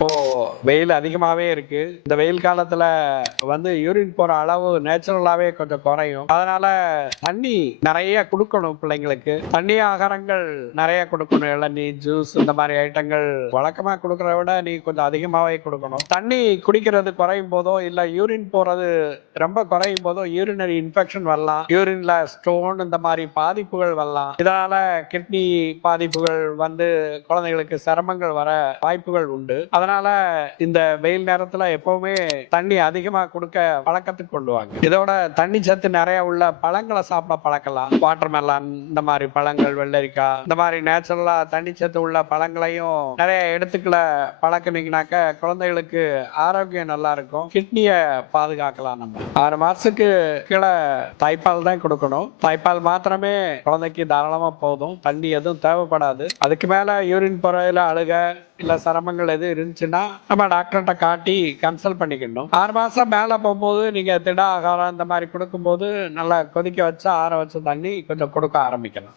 இப்போ வெயில் அதிகமாவே இருக்கு. இந்த வெயில் காலத்துல யூரின் போற அளவு நேச்சுரலாவே கொஞ்சம் குறையும். அதனால தண்ணி நிறைய குடுக்கணும் பிள்ளைங்களுக்கு. தண்ணி ஆகாரங்கள் நிறைய குடுக்கணும். இளநீ, ஜூஸ் இந்த மாதிரி ஐட்டங்கள் வழக்கமா குடுக்கறத விட நீ கொஞ்சம் அதிகமாவே குடுக்கணும். தண்ணி குடிக்கிறது குறையும் போதோ இல்ல யூரின் போறது ரொம்ப குறையும் போதோ யூரினரி இன்ஃபெக்ஷன் வரலாம். யூரின்ல ஸ்டோன் இந்த மாதிரி பாதிப்புகள் வரலாம். இதனால கிட்னி பாதிப்புகள் குழந்தைகளுக்கு சிரமங்கள் வர வாய்ப்புகள் உண்டு. அதனால இந்த வெயில் நேரத்துல எப்பவுமே தண்ணி அதிகமா கொடுக்க பழக்கத்துக்கு கொண்டு வாங்க. இதோட தண்ணி சத்து நிறைய உள்ள பழங்களை சாப்பிட பழக்கலாம். வாட்டர்மெலன் இந்த மாதிரி பழங்கள், வெள்ளரிக்காய் இந்த மாதிரி நேச்சுரலா தண்ணி சத்து உள்ள பழங்களையும் நிறைய எடுத்துக்கல பழக்கினீங்கன்னாக்க குழந்தைகளுக்கு ஆரோக்கியம் நல்லா இருக்கும். கிட்னிய பாதுகாக்கலாம். நம்ம 6 மாசத்துக்கு கீழே தாய்ப்பால் தான் கொடுக்கணும். தாய்ப்பால் மாத்திரமே குழந்தைக்கு தாராளமா போதும். தண்ணி எதுவும் தேவைப்படாது. அதுக்கு மேல யூரின் போறதுல அழுக இல்ல சிரமங்கள் எது இருந்துச்சுன்னா நம்ம டாக்டர்கிட்ட காட்டி கன்சல்ட் பண்ணிக்கணும். 6 மாசம் மேல போகும்போது நீங்க திட ஆகாரம் இந்த மாதிரி கொடுக்கும்போது நல்லா கொதிக்க வச்சு ஆற வச்ச தண்ணி கொஞ்சம் கொடுக்க ஆரம்பிக்கலாம்.